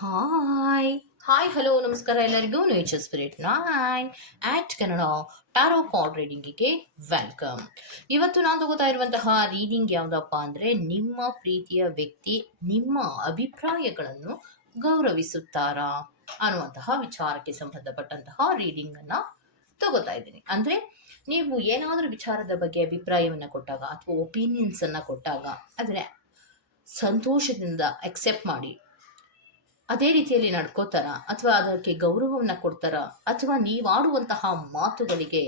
Hi hi hello ನಮಸ್ಕಾರ ಎಲ್ಲರಿಗೂ nature spirit nine eight Kannada tarot card ರೀಡಿಂಗಿಗೆ welcome ಇವತ್ತು ನಾನು ತಗೋತಾ ಇರುವಂತಹ ರೀಡಿಂಗ್ ಯಾವುದಪ್ಪ ಅಂದರೆ ನಿಮ್ಮ ಪ್ರೀತಿಯ ವ್ಯಕ್ತಿ ನಿಮ್ಮ ಅಭಿಪ್ರಾಯಗಳನ್ನು ಗೌರವಿಸುತ್ತಾರಾ ಅನ್ನುವಂತಹ ವಿಚಾರಕ್ಕೆ ಸಂಬಂಧಪಟ್ಟಂತಹ ರೀಡಿಂಗನ್ನು ತಗೋತಾ ಇದ್ದೀನಿ. ಅಂದರೆ ನೀವು ಏನಾದರೂ ವಿಚಾರದ ಬಗ್ಗೆ ಅಭಿಪ್ರಾಯವನ್ನು ಕೊಟ್ಟಾಗ ಅಥವಾ ಒಪಿನಿಯನ್ಸನ್ನು ಕೊಟ್ಟಾಗ ಅದನ್ನ ಸಂತೋಷದಿಂದ ಅಕ್ಸೆಪ್ಟ್ ಮಾಡಿ ಅದೇ ರೀತಿಯಲ್ಲಿ ನಡ್ಕೋತಾರ ಅಥವಾ ಅದಕ್ಕೆ ಗೌರವವನ್ನು ಕೊಡ್ತಾರ ಅಥವಾ ನೀವಾಡುವಂತಹ ಮಾತುಗಳಿಗೆ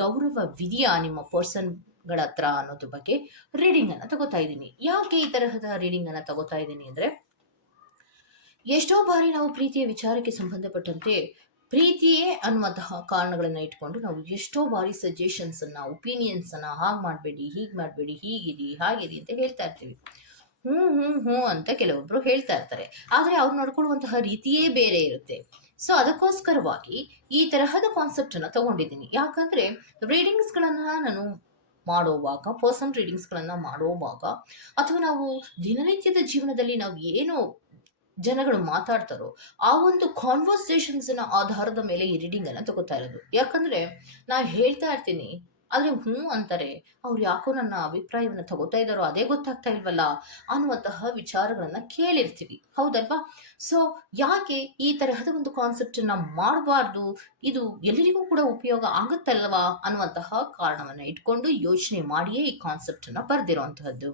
ಗೌರವವಿದೆಯಾ ನಿಮ್ಮ ಪರ್ಸನ್ಗಳ ಹತ್ರ ಅನ್ನೋದ್ರ ಬಗ್ಗೆ ರೀಡಿಂಗನ್ನು ತಗೋತಾ ಇದ್ದೀನಿ. ಯಾಕೆ ಈ ತರಹದ ರೀಡಿಂಗನ್ನು ತಗೋತಾ ಇದ್ದೀನಿ ಅಂದರೆ ಎಷ್ಟೋ ಬಾರಿ ನಾವು ಪ್ರೀತಿಯ ವಿಚಾರಕ್ಕೆ ಸಂಬಂಧಪಟ್ಟಂತೆ ಪ್ರೀತಿಯೇ ಅನ್ನುವಂತಹ ಕಾರಣಗಳನ್ನು ಇಟ್ಕೊಂಡು ನಾವು ಎಷ್ಟೋ ಬಾರಿ ಸಜೆಷನ್ಸನ್ನು ಒಪಿನಿಯನ್ಸನ್ನು ಹಾಗೆ ಮಾಡಬೇಡಿ, ಹೀಗೆ ಮಾಡಬೇಡಿ, ಹೀಗಿರಿ, ಹಾಗಿರಿ ಅಂತ ಹೇಳ್ತಾ ಇರ್ತೀವಿ. ಹ್ಞೂ ಹ್ಞೂ ಹ್ಞೂ ಅಂತ ಕೆಲವೊಬ್ಬರು ಹೇಳ್ತಾ ಇರ್ತಾರೆ. ಆದರೆ ಅವ್ರು ನೋಡ್ಕೊಳ್ಳುವಂತಹ ರೀತಿಯೇ ಬೇರೆ ಇರುತ್ತೆ. ಸೊ ಅದಕ್ಕೋಸ್ಕರವಾಗಿ ಈ ತರಹದ ಕಾನ್ಸೆಪ್ಟನ್ನು ತಗೊಂಡಿದ್ದೀನಿ. ಯಾಕಂದರೆ ರೀಡಿಂಗ್ಸ್ಗಳನ್ನು ನಾನು ಮಾಡುವಾಗ ಪರ್ಸನಲ್ ರೀಡಿಂಗ್ಸ್ಗಳನ್ನು ಮಾಡುವಾಗ, ಅಥವಾ ನಾವು ದಿನನಿತ್ಯದ ಜೀವನದಲ್ಲಿ ನಾವು ಏನು ಜನಗಳು ಮಾತಾಡ್ತಾರೋ, ಆ ಒಂದು ಕಾನ್ವರ್ಸೇಷನ್ಸ್ನ ಆಧಾರದ ಮೇಲೆ ಈ ರೀಡಿಂಗನ್ನು ತಗೋತಾ ಇರೋದು. ಯಾಕಂದರೆ ನಾನು ಹೇಳ್ತಾ ಇರ್ತೀನಿ ಆದರೆ ಹ್ಞೂ ಅಂತಾರೆ. ಅವ್ರು ಯಾಕೋ ನನ್ನ ಅಭಿಪ್ರಾಯವನ್ನು ತಗೋತಾ ಇದ್ದಾರೋ ಅದೇ ಗೊತ್ತಾಗ್ತಾ ಇಲ್ವಲ್ಲ ಅನ್ನುವಂತಹ ವಿಚಾರಗಳನ್ನು ಕೇಳಿರ್ತೀವಿ. ಹೌದಲ್ವಾ? ಸೊ ಯಾಕೆ ಈ ತರಹದ ಒಂದು ಕಾನ್ಸೆಪ್ಟನ್ನು ಮಾಡಬಾರ್ದು? ಇದು ಎಲ್ಲರಿಗೂ ಕೂಡ ಉಪಯೋಗ ಆಗುತ್ತಲ್ವಾ ಅನ್ನುವಂತಹ ಕಾರಣವನ್ನು ಇಟ್ಕೊಂಡು ಯೋಚನೆ ಮಾಡಿಯೇ ಈ ಕಾನ್ಸೆಪ್ಟ್ ಅನ್ನ ಬರೆದಿರುವಂತಹದ್ದು.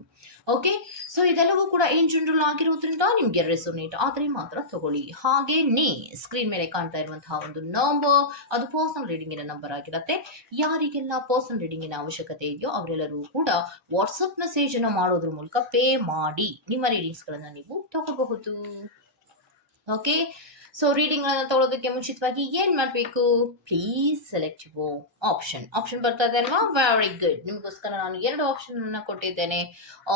ಓಕೆ ಸೊ ಇದೆಲ್ಲವೂ ಕೂಡ ಏನ್ ಜನರಲ್ ಆಗಿರೋದ್ರಿಂದ ನಿಮ್ಗೆ ರೆಸೊನೇಟ್ ಆದ್ರೆ ಮಾತ್ರ ತಗೊಳ್ಳಿ. ಹಾಗೇನೇ ಸ್ಕ್ರೀನ್ ಮೇಲೆ ಕಾಣ್ತಾ ಇರುವಂತಹ ಒಂದು ನಂಬರ್ ಅದು ಪರ್ಸನಲ್ ರೀಡಿಂಗಿನ ನಂಬರ್ ಆಗಿರುತ್ತೆ. ಯಾರಿಗೆಲ್ಲ ಪರ್ಸನಲ್ ರೀಡಿಂಗಿನ ಅವಶ್ಯಕತೆ ಇದೆಯೋ ಅವರೆಲ್ಲರೂ ಕೂಡ ವಾಟ್ಸಪ್ ಮೆಸೇಜ್ ಅನ್ನು ಮಾಡೋದ್ರ ಮೂಲಕ ಪೇ ಮಾಡಿ ನಿಮ್ಮ ರೀಡಿಂಗ್ಸ್ ಗಳನ್ನ ನೀವು ತಗೋಬಹುದು. ಓಕೆ ಸೊ ರೀಡಿಂಗ್ಗಳನ್ನು ತಗೊಳ್ಳೋದಕ್ಕೆ ಮುಂಚಿತವಾಗಿ ಏನು ಮಾಡಬೇಕು? Please select you option option ಬರ್ತಾ ಇದೆ ಅಲ್ವಾ ವೆರಿ ಗುಡ್ ನಿಮಗೋಸ್ಕರ ನಾನು ಎರಡು ಆಪ್ಷನ್ ಅನ್ನ ಕೊಟ್ಟಿದ್ದೇನೆ.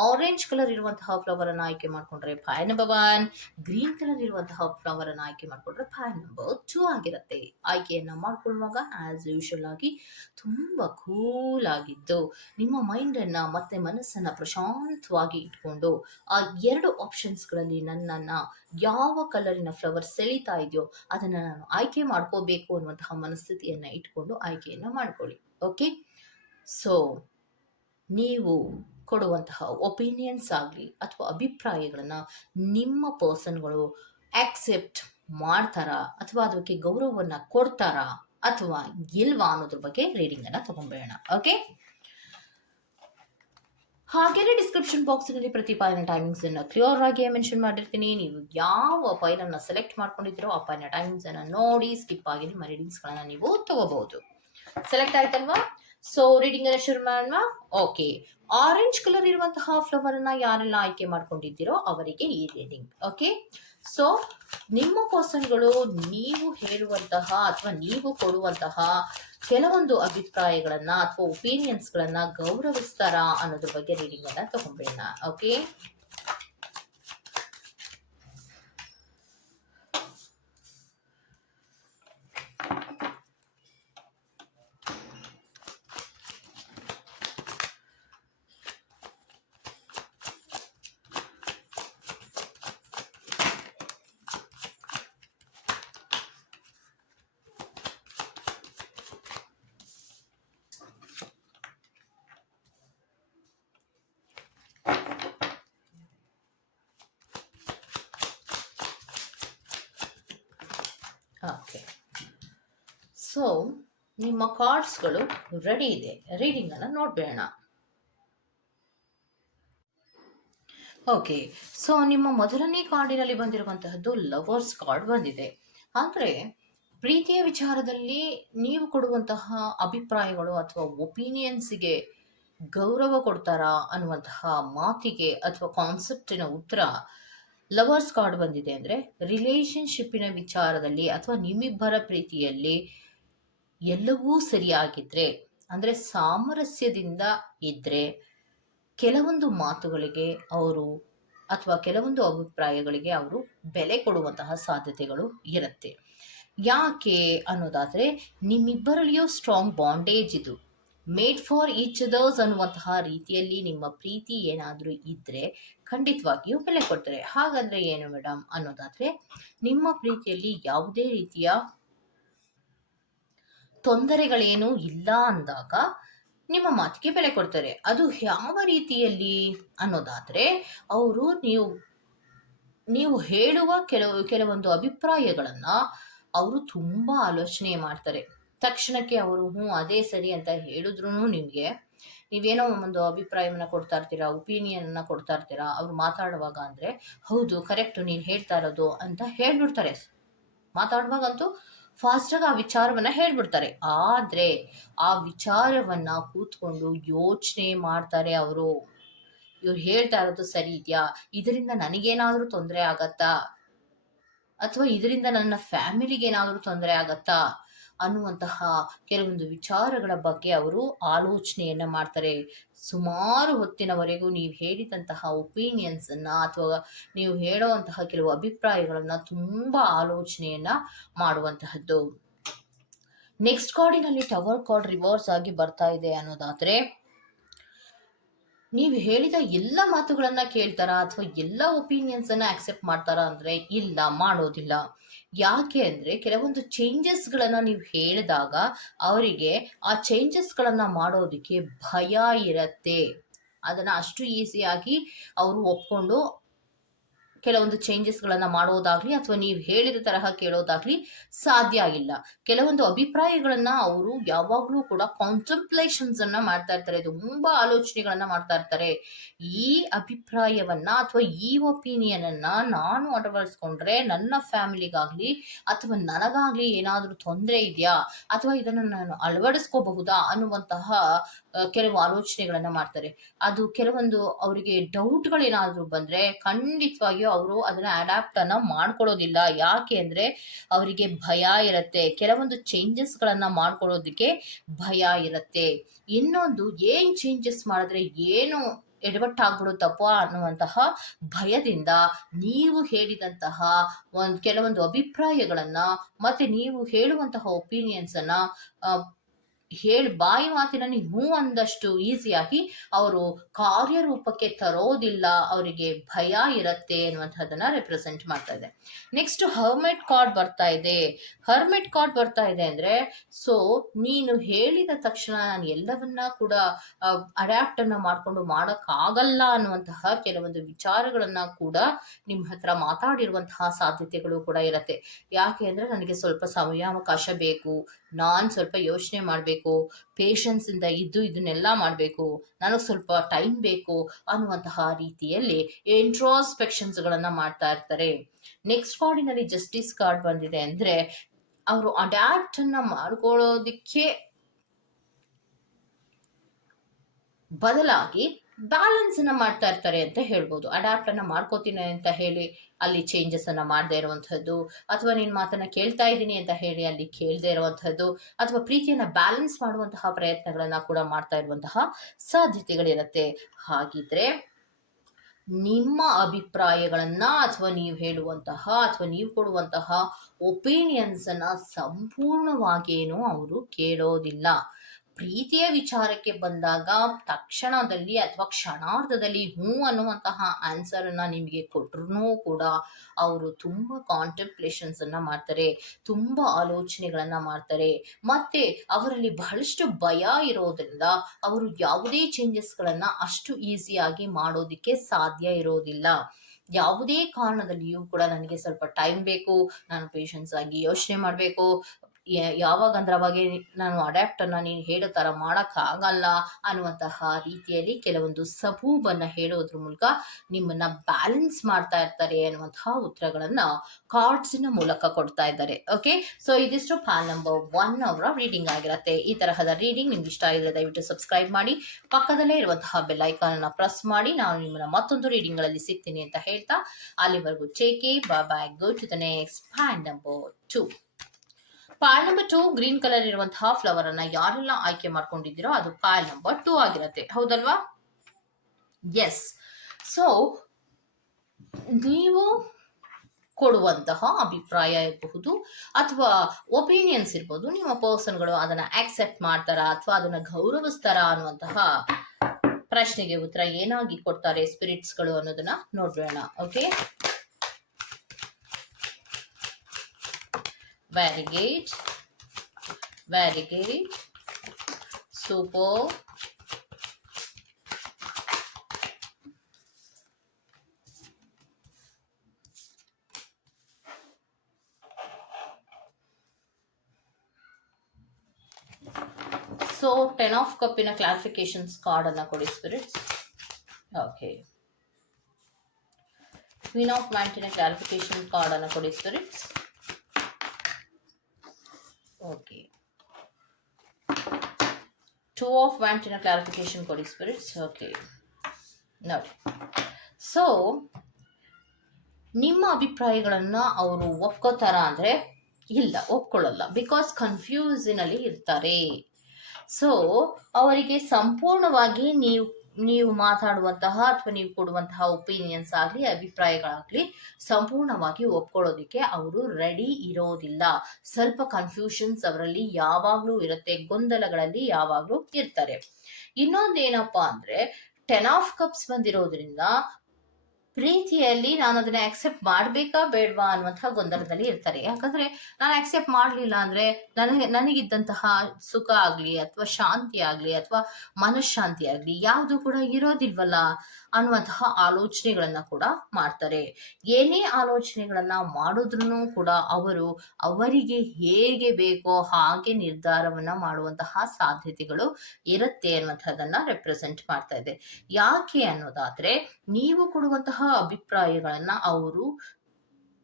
ಆರೆಂಜ್ ಕಲರ್ ಇರುವಂತಹ ಫ್ಲವರ್ ಅನ್ನು ಆಯ್ಕೆ ಮಾಡ್ಕೊಂಡ್ರೆ five number one green colour ಇರುವಂತಹ ಫ್ಲವರ್ ಅನ್ನು ಆಯ್ಕೆ ಮಾಡ್ಕೊಂಡ್ರೆ ಫೈವ್ ನಂಬರ್ ಟೂ ಆಗಿರುತ್ತೆ. ಆಯ್ಕೆಯನ್ನು ಮಾಡ್ಕೊಳ್ಳುವಾಗ ಆಸ್ ಯೂಶುವಲ್ ಆಗಿ, ತುಂಬ ಕೂಲ್ ಆಗಿದ್ದು, ನಿಮ್ಮ ಮೈಂಡ್ ಅನ್ನ ಮತ್ತೆ ಮನಸ್ಸನ್ನ ಪ್ರಶಾಂತವಾಗಿ ಇಟ್ಕೊಂಡು, ಆ ಎರಡು ಆಪ್ಷನ್ಸ್ಗಳಲ್ಲಿ ನನ್ನನ್ನ ಯಾವ ಕಲರಿನ ಫ್ಲವರ್ ಸೆಳೀತಾ ಇದೆಯೋ, ಅದನ್ನ ನಾನು ಆಯ್ಕೆ ಮಾಡ್ಕೋಬೇಕು ಅನ್ನುವಂತಹ ಮನಸ್ಥಿತಿಯನ್ನ ಇಟ್ಕೊಂಡು ಆಯ್ಕೆಯನ್ನು ಮಾಡ್ಕೊಳ್ಳಿ ಓಕೆ ಸೊ ನೀವು ಕೊಡುವಂತಹ ಒಪಿನಿಯನ್ಸ್ ಆಗಲಿ ಅಥವಾ ಅಭಿಪ್ರಾಯಗಳನ್ನು ನಿಮ್ಮ ಪರ್ಸನ್ಗಳು ಆಕ್ಸೆಪ್ಟ್ ಮಾಡ್ತಾರಾ ಅಥವಾ ಅದಕ್ಕೆ ಗೌರವವನ್ನು ಕೊಡ್ತಾರಾ ಅಥವಾ ಇಲ್ವಾ ಅನ್ನೋದ್ರ ಬಗ್ಗೆ ರೀಡಿಂಗನ್ನು ತಗೊಂಡ್ಬೇಡ ಓಕೆ ಹಾಗೇನೆ ಡಿಸ್ಕ್ರಿಪ್ಷನ್ ಬಾಕ್ಸ್ನಲ್ಲಿ ಪ್ರತಿ ಫೈಲ್ನ ಟೈಮಿಂಗ್ಸ್ ಅನ್ನು ಕ್ಲಿಯರ್ ಆಗಿ ಮೆನ್ಷನ್ ಮಾಡಿರ್ತೀನಿ. ನೀವು ಯಾವ ಫೈಲನ್ನು ಸೆಲೆಕ್ಟ್ ಮಾಡ್ಕೊಂಡಿದ್ದೀರೋ ಆ ಫೈಲ್ನ ಟೈಮಿಂಗ್ಸ್ ಅನ್ನು ನೋಡಿ ಸ್ಕಿಪ್ ಆಗಿ ನಿಮ್ಮ ರೀಡಿಂಗ್ಸ್ಗಳನ್ನ ನೀವು ತಗೋಬಹುದು. ಸೆಲೆಕ್ಟ್ ಆಯ್ತಲ್ವಾ? ಸೊ ರೀಡಿಂಗ್ ಅನ್ನ ಶುರು ಮಾಡೋಣ. ಓಕೆ ಆರೆಂಜ್ ಕಲರ್ ಇರುವಂತಹ ಫ್ಲವರ್ ಅನ್ನ ಯಾರೆಲ್ಲ ಆಯ್ಕೆ ಮಾಡ್ಕೊಂಡಿದ್ದೀರೋ ಅವರಿಗೆ ಈ ರೀಡಿಂಗ್ ಓಕೆ ಸೊ ನಿಮ್ಮ ಪರ್ಸನ್ಗಳು ನೀವು ಹೇಳುವಂತಹ ಅಥವಾ ನೀವು ಕೊಡುವಂತಹ ಕೆಲವೊಂದು ಅಭಿಪ್ರಾಯಗಳನ್ನ ಅಥವಾ ಒಪಿನಿಯನ್ಸ್ಗಳನ್ನ ಗೌರವಿಸ್ತಾರಾ ಅನ್ನೋದ್ರ ಬಗ್ಗೆ ರೀಡಿಂಗ್ ಅನ್ನ ತಗೊಂಡ್ಬೇಡ ಓಕೆ ಓಕೆ ಸೊ ನಿಮ್ಮ ಕಾರ್ಡ್ಸ್ಗಳು ರೆಡಿ ಇದೆ. ರೀಡಿಂಗ್ ಅನ್ನ ನೋಡ್ಬೇಡ ಓಕೆ ಸೊ ನಿಮ್ಮ ಮೊದಲನೇ ಕಾರ್ಡಿನಲ್ಲಿ ಬಂದಿರುವಂತಹದ್ದು ಲವರ್ಸ್ ಕಾರ್ಡ್ ಬಂದಿದೆ. ಅಂದರೆ, ಪ್ರೀತಿಯ ವಿಚಾರದಲ್ಲಿ ನೀವು ಕೊಡುವಂತಹ ಅಭಿಪ್ರಾಯಗಳು ಅಥವಾ ಒಪಿನಿಯನ್ಸ್ಗೆ ಗೌರವ ಕೊಡ್ತಾರಾ ಅನ್ನುವಂತಹ ಮಾತಿಗೆ ಅಥವಾ ಕಾನ್ಸೆಪ್ಟಿನ ಉತ್ತರ ಲವರ್ಸ್ ಕಾರ್ಡ್ ಬಂದಿದೆ ಅಂದರೆ ರಿಲೇಶನ್ಶಿಪ್ಪಿನ ವಿಚಾರದಲ್ಲಿ ಅಥವಾ ನಿಮ್ಮಿಬ್ಬರ ಪ್ರೀತಿಯಲ್ಲಿ ಎಲ್ಲವೂ ಸರಿಯಾಗಿದ್ರೆ, ಅಂದರೆ ಸಾಮರಸ್ಯದಿಂದ ಇದ್ದರೆ ಕೆಲವೊಂದು ಮಾತುಗಳಿಗೆ ಅವರು ಅಥವಾ ಕೆಲವೊಂದು ಅಭಿಪ್ರಾಯಗಳಿಗೆ ಅವರು ಬೆಲೆ ಕೊಡುವಂತಹ ಸಾಧ್ಯತೆಗಳು ಇರುತ್ತೆ. ಯಾಕೆ ಅನ್ನೋದಾದರೆ ನಿಮ್ಮಿಬ್ಬರಲ್ಲಿಯೋ ಸ್ಟ್ರಾಂಗ್ ಬಾಂಡೇಜ್ ಇದು. ಮೇಡ್ ಫಾರ್ ಈಚ್ ಅದರ್ಸ್ ಅನ್ನುವಂತಹ ರೀತಿಯಲ್ಲಿ ನಿಮ್ಮ ಪ್ರೀತಿ ಏನಾದರೂ ಇದ್ದರೆ ಖಂಡಿತವಾಗಿಯೂ ಬೆಲೆ ಕೊಡ್ತಾರೆ. ಹಾಗಾದ್ರೆ ಏನು ಮೇಡಮ್ ಅನ್ನೋದಾದ್ರೆ, ನಿಮ್ಮ ಪ್ರೀತಿಯಲ್ಲಿ ಯಾವುದೇ ರೀತಿಯ ತೊಂದರೆಗಳೇನೂ ಇಲ್ಲ ಅಂದಾಗ ನಿಮ್ಮ ಮಾತಿಗೆ ಬೆಲೆ ಕೊಡ್ತಾರೆ. ಅದು ಯಾವ ರೀತಿಯಲ್ಲಿ ಅನ್ನೋದಾದ್ರೆ, ಅವರು ನೀವು ನೀವು ಹೇಳುವ ಕೆಲವು, ಕೆಲವೊಂದು ಅಭಿಪ್ರಾಯಗಳನ್ನ ಅವರು ತುಂಬಾ ಆಲೋಚನೆ ಮಾಡ್ತಾರೆ. ತಕ್ಷಣಕ್ಕೆ ಅವರು, ಹ್ಞೂ, ಅದೇ ಸರಿ ಅಂತ ಹೇಳಿದ್ರು ನಿಮಗೆ ನೀವೇನೋ ಒಂದು ಅಭಿಪ್ರಾಯವನ್ನು ಕೊಡ್ತಾ ಇರ್ತೀರಾ ಒಪಿನಿಯನ್ನ ಕೊಡ್ತಾ ಇರ್ತೀರಾ, ಅವ್ರು ಮಾತಾಡುವಾಗ ಅಂದ್ರೆ, ಹೌದು, ಕರೆಕ್ಟ್, ನೀನು ಹೇಳ್ತಾ ಇರೋದು ಅಂತ ಹೇಳ್ಬಿಡ್ತಾರೆ. ಮಾತಾಡುವಾಗಂತೂ ಫಾಸ್ಟಾಗಿ ಆ ವಿಚಾರವನ್ನ ಹೇಳ್ಬಿಡ್ತಾರೆ. ಆದ್ರೆ ಆ ವಿಚಾರವನ್ನ ಕೂತ್ಕೊಂಡು ಯೋಚನೆ ಮಾಡ್ತಾರೆ ಅವರು. ಇವ್ರು ಹೇಳ್ತಾ ಇರೋದು ಸರಿ ಇದೆಯಾ? ಇದರಿಂದ ನನಗೇನಾದ್ರೂ ತೊಂದರೆ ಆಗತ್ತಾ? ಅಥವಾ ಇದರಿಂದ ನನ್ನ ಫ್ಯಾಮಿಲಿಗೆ ಏನಾದ್ರೂ ತೊಂದರೆ ಆಗತ್ತಾ? ಅನ್ನುವಂತಹ ಕೆಲವೊಂದು ವಿಚಾರಗಳ ಬಗ್ಗೆ ಅವರು ಆಲೋಚನೆಯನ್ನ ಮಾಡ್ತಾರೆ. ಸುಮಾರು ಹೊತ್ತಿನವರೆಗೂ ನೀವು ಹೇಳಿದಂತಹ ಒಪಿನಿಯನ್ಸ್ ಅನ್ನ ಅಥವಾ ನೀವು ಹೇಳುವಂತಹ ಕೆಲವು ಅಭಿಪ್ರಾಯಗಳನ್ನ ತುಂಬಾ ಆಲೋಚನೆಯನ್ನ ಮಾಡುವಂತಹದ್ದು. ನೆಕ್ಸ್ಟ್ ಕಾರ್ಡಿನಲ್ಲಿ ಟವರ್ ಕಾರ್ಡ್ ರಿವರ್ಸ್ ಆಗಿ ಬರ್ತಾ ಇದೆ ಅನ್ನೋದಾದ್ರೆ ನೀವು ಹೇಳಿದ ಎಲ್ಲ ಮಾತುಗಳನ್ನ ಕೇಳ್ತಾರಾ ಅಥವಾ ಎಲ್ಲ ಒಪಿನಿಯನ್ಸ್ ಅನ್ನ ಅಕ್ಸೆಪ್ಟ್ ಮಾಡ್ತಾರಾ ಅಂದ್ರೆ ಇಲ್ಲ, ಮಾಡೋದಿಲ್ಲ. ಯಾಕೆ ಅಂದ್ರೆ ಕೆಲವೊಂದು ಚೇಂಜಸ್ ಗಳನ್ನ ನೀವು ಹೇಳಿದಾಗ ಅವರಿಗೆ ಆ ಚೇಂಜಸ್ ಗಳನ್ನ ಮಾಡೋದಕ್ಕೆ ಭಯ ಇರತ್ತೆ. ಅದನ್ನ ಅಷ್ಟು ಈಸಿಯಾಗಿ ಅವರು ಒಪ್ಕೊಂಡು ಕೆಲವೊಂದು ಚೇಂಜಸ್ಗಳನ್ನು ಮಾಡೋದಾಗ್ಲಿ ಅಥವಾ ನೀವು ಹೇಳಿದ ತರಹ ಕೇಳೋದಾಗ್ಲಿ ಸಾಧ್ಯ ಇಲ್ಲ. ಕೆಲವೊಂದು ಅಭಿಪ್ರಾಯಗಳನ್ನು ಅವರು ಯಾವಾಗಲೂ ಕೂಡ ಕಾನ್ಸಂಪ್ಲೇಷನ್ಸನ್ನು ಮಾಡ್ತಾ ಇರ್ತಾರೆ. ತುಂಬಾ ಆಲೋಚನೆಗಳನ್ನು ಮಾಡ್ತಾ ಇರ್ತಾರೆ. ಈ ಅಭಿಪ್ರಾಯವನ್ನ ಅಥವಾ ಈ ಒಪಿನಿಯನ್ ಅನ್ನ ನಾನು ಅಳವಡಿಸ್ಕೊಂಡ್ರೆ ನನ್ನ ಫ್ಯಾಮಿಲಿಗಾಗ್ಲಿ ಅಥವಾ ನನಗಾಗ್ಲಿ ಏನಾದರೂ ತೊಂದರೆ ಇದೆಯಾ ಅಥವಾ ಇದನ್ನು ನಾನು ಅಳವಡಿಸ್ಕೋಬಹುದಾ ಅನ್ನುವಂತಹ ಕೆಲವು ಆಲೋಚನೆಗಳನ್ನ ಮಾಡ್ತಾರೆ. ಅದು ಕೆಲವೊಂದು ಅವರಿಗೆ ಡೌಟ್ಗಳೇನಾದ್ರೂ ಬಂದ್ರೆ ಖಂಡಿತವಾಗಿಯೂ ಅವರು ಅದನ್ನ ಅನ್ನ ಮಾಡ್ಕೊಳ್ಳೋದಿಲ್ಲ ಯಾಕೆ ಅಂದ್ರೆ ಅವರಿಗೆ ಭಯ ಇರತ್ತೆ. ಕೆಲವೊಂದು ಚೇಂಜಸ್ ಗಳನ್ನ ಮಾಡ್ಕೊಳ್ಳೋದಕ್ಕೆ ಭಯ ಇರತ್ತೆ. ಇನ್ನೊಂದು ಏನ್ ಚೇಂಜಸ್ ಮಾಡಿದ್ರೆ ಏನು ಎಡವಟ್ಟಾಗ್ಬಿಡುತ್ತಪ್ಪ ಅನ್ನುವಂತಹ ಭಯದಿಂದ ನೀವು ಹೇಳಿದಂತಹ ಒಂದು ಕೆಲವೊಂದು ಅಭಿಪ್ರಾಯಗಳನ್ನ ಮತ್ತೆ ನೀವು ಹೇಳುವಂತಹ ಒಪಿನಿಯನ್ಸ್ ಅನ್ನ ಆ, ಹೇಳಿ ಬಾಯಿ ಮಾತಿನಲ್ಲಿ ಹ್ಞೂ ಅಂದಷ್ಟು ಈಸಿಯಾಗಿ ಅವರು ಕಾರ್ಯರೂಪಕ್ಕೆ ತರೋದಿಲ್ಲ, ಅವರಿಗೆ ಭಯ ಇರತ್ತೆ ಅನ್ನುವಂಥದ್ದನ್ನ ರೆಪ್ರೆಸೆಂಟ್ ಮಾಡ್ತಾ ಇದೆ. ನೆಕ್ಸ್ಟ್ ಹರ್ಮೆಟ್ ಕಾರ್ಡ್ ಬರ್ತಾ ಇದೆ. ಹರ್ಮೆಟ್ ಕಾರ್ಡ್ ಬರ್ತಾ ಇದೆ ಅಂದ್ರೆ ಸೊ ನೀನು ಹೇಳಿದ ತಕ್ಷಣ ನಾನು ಎಲ್ಲವನ್ನ ಕೂಡ ಅಡ್ಯಾಪ್ಟ್ ಅನ್ನ ಮಾಡ್ಕೊಂಡು ಮಾಡೋಕ್ಕಾಗಲ್ಲ ಅನ್ನುವಂತಹ ಕೆಲವೊಂದು ವಿಚಾರಗಳನ್ನ ಕೂಡ ನಿಮ್ಮ ಹತ್ರ ಮಾತಾಡಿರುವಂತಹ ಸಾಧ್ಯತೆಗಳು ಕೂಡ ಇರತ್ತೆ. ಯಾಕೆ ಅಂದ್ರೆ ನನಗೆ ಸ್ವಲ್ಪ ಸಮಯಾವಕಾಶ ಬೇಕು ನಾನ್ ಸ್ವಲ್ಪ ಯೋಚನೆ ಮಾಡಬೇಕು ಪೇಷನ್ಸ್ ಇಂದ ಇದ್ದು ಇದನ್ನೆಲ್ಲ ಮಾಡಬೇಕು, ನನಗೆ ಸ್ವಲ್ಪ ಟೈಮ್ ಬೇಕು ಅನ್ನುವಂತಹ ರೀತಿಯಲ್ಲಿ ಇಂಟ್ರೋಸ್ಪೆಕ್ಷನ್ಸ್ ಗಳನ್ನ ಮಾಡ್ತಾ ಇರ್ತಾರೆ. ನೆಕ್ಸ್ಟ್ ಕಾರ್ಡಿನಲ್ಲಿ ಜಸ್ಟಿಸ್ ಕಾರ್ಡ್ ಬಂದಿದೆ ಅಂದರೆ, ಅವರು ಅಡ್ಯಾಪ್ಟನ್ನು ಮಾಡ್ಕೊಳ್ಳೋದಿಕ್ಕೆ ಬದಲಾಗಿ ಬ್ಯಾಲೆನ್ಸ್ ಅನ್ನ ಮಾಡ್ತಾ ಇರ್ತಾರೆ ಅಂತ ಹೇಳ್ಬೋದು. ಅಡಾಪ್ಟ್ ಅನ್ನ ಮಾಡ್ಕೋತೀನಿ ಅಂತ ಹೇಳಿ ಅಲ್ಲಿ ಚೇಂಜಸ್ ಅನ್ನ ಮಾಡದೇ ಇರುವಂತಹದ್ದು ಅಥವಾ ನಿನ್ ಮಾತನ್ನ ಕೇಳ್ತಾ ಇದ್ದೀನಿ ಅಂತ ಹೇಳಿ ಅಲ್ಲಿ ಕೇಳದೇ ಇರುವಂತಹದ್ದು ಅಥವಾ ಪ್ರೀತಿಯನ್ನ ಬ್ಯಾಲೆನ್ಸ್ ಮಾಡುವಂತಹ ಪ್ರಯತ್ನಗಳನ್ನ ಕೂಡ ಮಾಡ್ತಾ ಇರುವಂತಹ ಸಾಧ್ಯತೆಗಳಿರುತ್ತೆ. ಹಾಗಿದ್ರೆ ನಿಮ್ಮ ಅಭಿಪ್ರಾಯಗಳನ್ನ ಅಥವಾ ನೀವು ಹೇಳುವಂತಹ ಅಥವಾ ನೀವು ಕೊಡುವಂತಹ ಅನ್ನ ಸಂಪೂರ್ಣವಾಗೇನು ಅವರು ಕೇಳೋದಿಲ್ಲ. ಪ್ರೀತಿಯ ವಿಚಾರಕ್ಕೆ ಬಂದಾಗ ತಕ್ಷಣದಲ್ಲಿ ಅಥವಾ ಕ್ಷಣಾರ್ಧದಲ್ಲಿ ಹ್ಞೂ ಅನ್ನುವಂತಹ ಆನ್ಸರ್ ಅನ್ನ ನಿಮಗೆ ಕೊಟ್ರೂ ಕೂಡ ಅವರು ತುಂಬ ಕಾಂಟೆಂಪ್ಲೇಷನ್ಸ್ ಅನ್ನ ಮಾಡ್ತಾರೆ, ತುಂಬ ಆಲೋಚನೆಗಳನ್ನು ಮಾಡ್ತಾರೆ. ಮತ್ತೆ ಅವರಲ್ಲಿ ಬಹಳಷ್ಟು ಭಯ ಇರೋದ್ರಿಂದ ಅವರು ಯಾವುದೇ ಚೇಂಜಸ್ಗಳನ್ನು ಅಷ್ಟು ಈಸಿಯಾಗಿ ಮಾಡೋದಿಕ್ಕೆ ಸಾಧ್ಯ ಇರೋದಿಲ್ಲ. ಯಾವುದೇ ಕಾರಣದಲ್ಲಿಯೂ ಕೂಡ ನನಗೆ ಸ್ವಲ್ಪ ಟೈಮ್ ಬೇಕು, ನಾನು ಪೇಷನ್ಸ್ ಆಗಿ ಯೋಚನೆ ಮಾಡಬೇಕು ಯಾವಾಗ ಅಂದ್ರೆ ಅವಾಗೆ ನಾನು ಅಡ್ಯಾಪ್ಟ್ ಅನ್ನ ನೀನು ಹೇಳೋ ಮಾಡಕ್ ಆಗಲ್ಲ ಅನ್ನುವಂತಹ ರೀತಿಯಲ್ಲಿ ಕೆಲವೊಂದು ಸಬೂಬನ್ನ ಹೇಳೋದ್ರ ಮೂಲಕ ನಿಮ್ಮನ್ನ ಬ್ಯಾಲೆನ್ಸ್ ಮಾಡ್ತಾ ಇರ್ತಾರೆ ಅನ್ನುವಂತಹ ಉತ್ತರಗಳನ್ನ ಕಾರ್ಡ್ಸಿನ ಮೂಲಕ ಕೊಡ್ತಾ ಇದ್ದಾರೆ. ಓಕೆ ಸೊ ಇದಿಷ್ಟು ಪ್ಯಾನ್ ನಂಬರ್ ಒನ್ ಅವರ ರೀಡಿಂಗ್ ಆಗಿರತ್ತೆ. ಈ ತರಹದ ರೀಡಿಂಗ್ ನಿಮ್ಗೆ ಇಷ್ಟ ಆಗಿದ್ರೆ ದಯವಿಟ್ಟು ಸಬ್ಸ್ಕ್ರೈಬ್ ಮಾಡಿ. ಪಕ್ಕದಲ್ಲೇ ಇರುವಂತಹ ಬೆಲ್ ಐಕಾನ್ ಅನ್ನ ಪ್ರೆಸ್ ಮಾಡಿ. ನಾನು ನಿಮ್ಮನ್ನ ಮತ್ತೊಂದು ರೀಡಿಂಗ್ಗಳಲ್ಲಿ ಸಿಗ್ತೀನಿ ಅಂತ ಹೇಳ್ತಾ, ಅಲ್ಲಿವರೆಗೂ ಚೇಕಿ bye bye go to the next pan number two pile number two green colour ಇರುವಂತಹ ಫ್ಲವರ್ ಅನ್ನ ಯಾರೆಲ್ಲ ಆಯ್ಕೆ ಮಾಡ್ಕೊಂಡಿದ್ದೀರೋ ಅದು ಪಾಲ್ ನಂಬರ್ ಟೂ ಆಗಿರತ್ತೆ. ಹೌದಲ್ವಾ? ಎಸ್ ಸೊ ನೀವು ಕೊಡುವಂತಹ ಅಭಿಪ್ರಾಯ ಇರಬಹುದು ಅಥವಾ ಒಪಿನಿಯನ್ಸ್ ಇರ್ಬೋದು ನಿಮ್ಮ ಪರ್ಸನ್ಗಳು ಅದನ್ನ ಆಕ್ಸೆಪ್ಟ್ ಮಾಡ್ತಾರಾ ಅಥವಾ ಅದನ್ನ ಗೌರವಿಸ್ತಾರಾ ಅನ್ನುವಂತಹ ಪ್ರಶ್ನೆಗೆ ಉತ್ತರ ಏನಾಗಿ ಕೊಡ್ತಾರೆ ಸ್ಪಿರಿಟ್ಸ್ಗಳು ಅನ್ನೋದನ್ನ ನೋಡೋಣ okay very good. Super so ten of ಕಪ್ಪಿನ clarifications card ಅನ್ನ ಕೊಡಿ ಸ್ಪಿರಿಟ್ಸ್ ಓಕೆ ಕ್ವೀನ್ ಆಫ್ ಮ್ಯಾಂಟಿನ ಕ್ಲಾರಿಫಿಕೇಶನ್ ಕಾರ್ಡ್ ಅನ್ನ ಕೊಡಿ ಸ್ಪಿರಿಟ್ಸ್ ಓಕೆ ಟೂ ಆಫ್ ವ್ಯಾಂಟಿನ ಕ್ಲಾರಿಫಿಕೇಶನ್ ಕೊಡಿ ಸ್ಪಿರಿಟ್ಸ್ ಓಕೆ ನೋಡಿ ಸೊ ನಿಮ್ಮ ಅಭಿಪ್ರಾಯಗಳನ್ನು ಅವರು ಒಪ್ಕೋತಾರ ಅಂದರೆ ಇಲ್ಲ, ಒಪ್ಕೊಳ್ಳಲ್ಲ. ಬಿಕಾಸ್ ಕನ್ಫ್ಯೂಸಿನಲ್ಲಿ ಇರ್ತಾರೆ. ಸೊ ಅವರಿಗೆ ಸಂಪೂರ್ಣವಾಗಿ ನೀವು ನೀವು ಮಾತಾಡುವಂತಹ ಅಥವಾ ನೀವು ಕೊಡುವಂತಹ ಒಪಿನಿಯನ್ಸ್ ಆಗಲಿ, ಅಭಿಪ್ರಾಯಗಳಾಗಲಿ ಸಂಪೂರ್ಣವಾಗಿ ಒಪ್ಕೊಳ್ಳೋದಕ್ಕೆ ಅವರು ರೆಡಿ ಇರೋದಿಲ್ಲ. ಸ್ವಲ್ಪ ಕನ್ಫ್ಯೂಷನ್ಸ್ ಅವರಲ್ಲಿ ಯಾವಾಗಲೂ ಇರುತ್ತೆ, ಗೊಂದಲಗಳಲ್ಲಿ ಯಾವಾಗಲೂ ಇರ್ತಾರೆ. ಇನ್ನೊಂದೇನಪ್ಪಾ ಅಂದ್ರೆ ಟೆನ್ ಆಫ್ ಕಪ್ಸ್ ಬಂದಿರೋದ್ರಿಂದ ಪ್ರೀತಿಯಲ್ಲಿ ನಾನು ಅದನ್ನ ಆಕ್ಸೆಪ್ಟ್ ಮಾಡಬೇಕಾ ಬೇಡವಾ ಅನ್ನುವಂತಹ ಗೊಂದಲದಲ್ಲಿ ಇರ್ತಾರೆ. ಯಾಕಂದ್ರೆ ನಾನು ಆಕ್ಸೆಪ್ಟ್ ಮಾಡಲಿಲ್ಲ ಅಂದ್ರೆ ನನಗೆ, ನನಗಿದ್ದಂತಹ ಸುಖ ಆಗಲಿ ಅಥವಾ ಶಾಂತಿ ಆಗಲಿ ಅಥವಾ ಮನಃಶಾಂತಿ ಆಗ್ಲಿ ಯಾವುದು ಕೂಡ ಇರೋದಿಲ್ವಲ್ಲ ಅನ್ನುವಂತಹ ಆಲೋಚನೆಗಳನ್ನ ಕೂಡ ಮಾಡ್ತಾರೆ. ಏನೇ ಆಲೋಚನೆಗಳನ್ನ ಮಾಡಿದ್ರು ಕೂಡ ಅವರು ಅವರಿಗೆ ಹೇಗೆ ಬೇಕೋ ಹಾಗೆ ನಿರ್ಧಾರವನ್ನ ಮಾಡುವಂತಹ ಸಾಧ್ಯತೆಗಳು ಇರುತ್ತೆ ಅನ್ನುವಂಥದ್ದನ್ನ ರೆಪ್ರೆಸೆಂಟ್ ಮಾಡ್ತಾ ಇದೆ. ಯಾಕೆ ಅನ್ನೋದಾದ್ರೆ, ನೀವು ಕೊಡುವಂತಹ ಅಭಿಪ್ರಾಯಗಳನ್ನ ಅವರು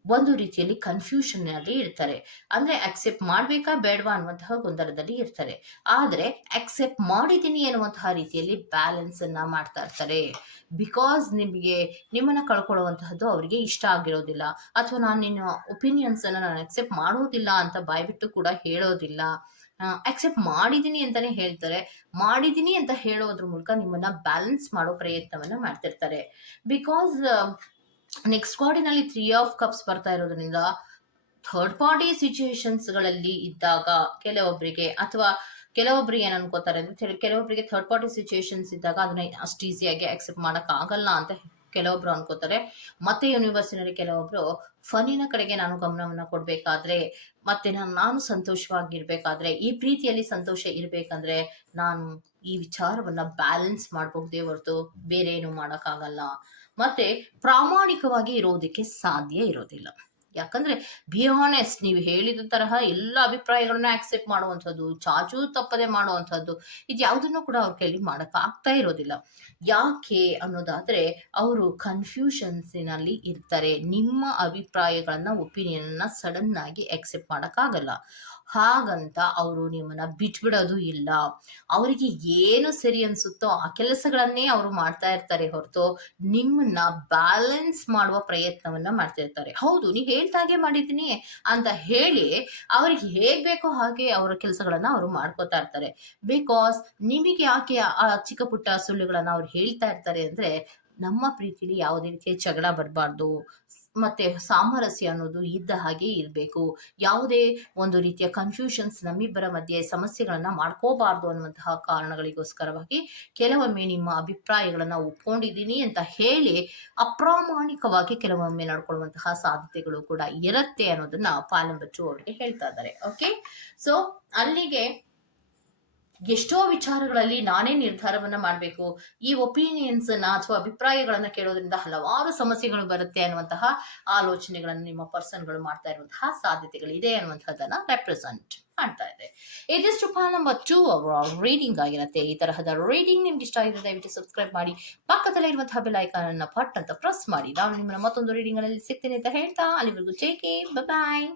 ಒಂದು ರೀತಿಯಲ್ಲಿ ಕನ್ಫ್ಯೂಷನ್ ಅಲ್ಲಿ ಇರ್ತಾರೆ. ಅಂದ್ರೆ ಅಕ್ಸೆಪ್ಟ್ ಮಾಡ್ಬೇಕಾ ಬೇಡವಾ ಅನ್ನುವಂತಹ ಗೊಂದಲದಲ್ಲಿ ಇರ್ತಾರೆ. ಆದ್ರೆ ಅಕ್ಸೆಪ್ಟ್ ಮಾಡಿದ್ದೀನಿ ಅನ್ನುವಂತಹ ರೀತಿಯಲ್ಲಿ ಬ್ಯಾಲೆನ್ಸ್ ಅನ್ನ ಮಾಡ್ತಾ ಇರ್ತಾರೆ. ಬಿಕಾಸ್ ನಿಮಗೆ, ನಿಮ್ಮನ್ನ ಕಳ್ಕೊಳ್ಳುವಂತಹದ್ದು ಅವರಿಗೆ ಇಷ್ಟ ಆಗಿರೋದಿಲ್ಲ. ಅಥವಾ ನಾನು ನಿನ್ನ ಒಪಿನಿಯನ್ಸ್ ಅನ್ನ ನಾನು ಅಕ್ಸೆಪ್ಟ್ ಮಾಡೋದಿಲ್ಲ ಅಂತ ಬಾಯ್ಬಿಟ್ಟು ಕೂಡ ಹೇಳೋದಿಲ್ಲ. ಅಕ್ಸೆಪ್ಟ್ ಮಾಡಿದೀನಿ ಅಂತಾನೆ ಹೇಳ್ತಾರೆ. ಮಾಡಿದೀನಿ ಅಂತ ಹೇಳೋದ್ರ ಮೂಲಕ ನಿಮ್ಮನ್ನ ಬ್ಯಾಲೆನ್ಸ್ ಮಾಡೋ ಪ್ರಯತ್ನವನ್ನ ಮಾಡ್ತಿರ್ತಾರೆ. ಬಿಕಾಸ್ ನೆಕ್ಸ್ಟ್ ಕಾರ್ಡಿನಲ್ಲಿ ತ್ರೀ ಆಫ್ ಕಪ್ಸ್ ಬರ್ತಾ ಇರೋದ್ರಿಂದ ಥರ್ಡ್ ಪಾರ್ಟಿ ಸಿಚುಯೇಷನ್ಸ್ಗಳಲ್ಲಿ ಇದ್ದಾಗ ಕೆಲವೊಬ್ಬರಿಗೆ ಅಥವಾ ಕೆಲವೊಬ್ರು ಏನ್ ಅನ್ಕೋತಾರೆ ಅಂದ್ರೆ ಕೆಲವೊಬ್ಬರಿಗೆ ಥರ್ಡ್ ಪಾರ್ಟಿ ಸಿಚುಯೇಷನ್ಸ್ ಇದ್ದಾಗ ಅದನ್ನ ಅಷ್ಟು ಈಸಿಯಾಗಿ ಅಕ್ಸೆಪ್ಟ್ ಮಾಡಕ್ ಆಗಲ್ಲ ಅಂತ ಕೆಲವೊಬ್ರು ಅನ್ಕೋತಾರೆ. ಮತ್ತೆ ಯೂನಿವರ್ಸಿನಲ್ಲಿ ಕೆಲವೊಬ್ರು, ಫನಿನ ಕಡೆಗೆ ನಾನು ಗಮನವನ್ನ ಕೊಡ್ಬೇಕಾದ್ರೆ, ಮತ್ತೆ ನಾನು ನಾನು ಸಂತೋಷವಾಗಿರ್ಬೇಕಾದ್ರೆ, ಈ ಪ್ರೀತಿಯಲ್ಲಿ ಸಂತೋಷ ಇರ್ಬೇಕಂದ್ರೆ ನಾನು ಈ ವಿಚಾರವನ್ನ ಬ್ಯಾಲೆನ್ಸ್ ಮಾಡಬಹುದೇ ಹೊರತು ಬೇರೆ ಏನು ಮಾಡೋಕ್ಕಾಗಲ್ಲ. ಮತ್ತೆ ಪ್ರಾಮಾಣಿಕವಾಗಿ ಇರೋದಕ್ಕೆ ಸಾಧ್ಯ ಇರೋದಿಲ್ಲ. ಯಾಕಂದ್ರೆ ಬಿ ಹಾನೆಸ್ಟ್ ನೀವು ಹೇಳಿದ ತರಹ ಎಲ್ಲ ಅಭಿಪ್ರಾಯಗಳನ್ನ ಆಕ್ಸೆಪ್ಟ್ ಮಾಡುವಂಥದ್ದು, ಚಾಚು ತಪ್ಪದೆ ಮಾಡುವಂಥದ್ದು, ಇದು ಯಾವುದನ್ನು ಕೂಡ ಅವ್ರ ಕೈಲಿ ಮಾಡಕ್ ಆಗ್ತಾ ಇರೋದಿಲ್ಲ. ಯಾಕೆ ಅನ್ನೋದಾದ್ರೆ ಅವರು ಕನ್ಫ್ಯೂಷನ್ಸಿನಲ್ಲಿ ಇರ್ತಾರೆ, ನಿಮ್ಮ ಅಭಿಪ್ರಾಯಗಳನ್ನ ಒಪಿನಿಯನ್ನ ಸಡನ್ ಆಗಿ ಆಕ್ಸೆಪ್ಟ್ ಮಾಡಕ್ಕಾಗಲ್ಲ. ಹಾಗಂತ ಅವರು ನಿಮ್ಮನ್ನ ಬಿಟ್ಬಿಡೋದು ಇಲ್ಲ. ಅವರಿಗೆ ಏನು ಸರಿ ಅನ್ಸುತ್ತೋ ಆ ಕೆಲಸಗಳನ್ನೇ ಅವರು ಮಾಡ್ತಾ ಇರ್ತಾರೆ ಹೊರತು ನಿಮ್ಮನ್ನ ಬ್ಯಾಲೆನ್ಸ್ ಮಾಡುವ ಪ್ರಯತ್ನವನ್ನ ಮಾಡ್ತಾ ಇರ್ತಾರೆ. ಹೌದು, ನೀವು ಹೇಳ್ತಾಗೆ ಮಾಡಿದ್ದೀನಿ ಅಂತ ಹೇಳಿ ಅವ್ರಿಗೆ ಹೇಗ್ ಬೇಕೋ ಹಾಗೆ ಅವರ ಕೆಲಸಗಳನ್ನ ಅವರು ಮಾಡ್ಕೋತಾ ಇರ್ತಾರೆ. ಬಿಕಾಸ್ ನಿಮಗೆ ಯಾಕೆ ಆ ಚಿಕ್ಕ ಪುಟ್ಟ ಸುಳ್ಳುಗಳನ್ನ ಅವ್ರು ಹೇಳ್ತಾ ಇರ್ತಾರೆ ಅಂದ್ರೆ ನಮ್ಮ ಪ್ರೀತಿಲಿ ಯಾವುದೇ ರೀತಿಯ ಜಗಳ ಬರಬಾರ್ದು. ಮತ್ತೆ ಸಾಮರಸ್ಯ ಅನ್ನೋದು ಇದ್ದ ಹಾಗೆ ಇರಬೇಕು. ಯಾವುದೇ ಒಂದು ರೀತಿಯ ಕನ್ಫ್ಯೂಷನ್ಸ್ ನಮ್ಮಿಬ್ಬರ ಮಧ್ಯೆ ಸಮಸ್ಯೆಗಳನ್ನ ಮಾಡ್ಕೋಬಾರ್ದು ಅನ್ನುವಂತಹ ಕಾರಣಗಳಿಗೋಸ್ಕರವಾಗಿ ಕೆಲವೊಮ್ಮೆ ನಿಮ್ಮ ಅಭಿಪ್ರಾಯಗಳನ್ನ ಒಪ್ಕೊಂಡಿದ್ದೀನಿ ಅಂತ ಹೇಳಿ ಅಪ್ರಾಮಾಣಿಕವಾಗಿ ಕೆಲವೊಮ್ಮೆ ನಡ್ಕೊಳ್ಳುವಂತಹ ಸಾಧ್ಯತೆಗಳು ಕೂಡ ಇರುತ್ತೆ ಅನ್ನೋದನ್ನ ಪಾಲಂಬಚ್ಚು ಅವರಿಗೆ ಹೇಳ್ತಾ ಇದ್ದಾರೆ. ಓಕೆ ಸೊ ಅಲ್ಲಿಗೆ ಎಷ್ಟೋ ವಿಚಾರಗಳಲ್ಲಿ ನಾನೇ ನಿರ್ಧಾರವನ್ನ ಮಾಡಬೇಕು. ಈ ಒಪಿನಿಯನ್ಸ್ ಅಥವಾ ಅಭಿಪ್ರಾಯಗಳನ್ನ ಕೇಳೋದ್ರಿಂದ ಹಲವಾರು ಸಮಸ್ಯೆಗಳು ಬರುತ್ತೆ ಅನ್ನುವಂತಹ ಆಲೋಚನೆಗಳನ್ನು ನಿಮ್ಮ ಪರ್ಸನ್ಗಳು ಮಾಡ್ತಾ ಇರುವಂತಹ ಸಾಧ್ಯತೆಗಳಿದೆ ಅನ್ನುವಂಥದ್ದನ್ನ ರೆಪ್ರೆಸೆಂಟ್ ಮಾಡ್ತಾ ಇದೆ. ಇದಿಷ್ಟು ಪಾಲ್ ನಂಬರ್ ಟೂ ಅವರ ರೀಡಿಂಗ್ ಆಗಿರುತ್ತೆ. ಈ ತರಹದ ರೀಡಿಂಗ್ ನಿಮ್ಗೆ ಇಷ್ಟ ಆಗಿದೆ ದಯವಿಟ್ಟು ಸಬ್ಸ್ಕ್ರೈಬ್ ಮಾಡಿ. ಪಕ್ಕದಲ್ಲೇ ಇರುವಂತಹ ಐಕಾನ್ ಅನ್ನ ಪಟ್ ಅಂತ ಪ್ರೆಸ್ ಮಾಡಿ. ನಾನು ನಿಮ್ಮನ್ನ ಮತ್ತೊಂದು ರೀಡಿಂಗ್ ಅಲ್ಲಿ ಸಿಗ್ತೀನಿ ಅಂತ ಹೇಳ್ತಾ, ಅಲ್ಲಿವರೆಗೂ ಚೇಕೆ ಬಾಯ್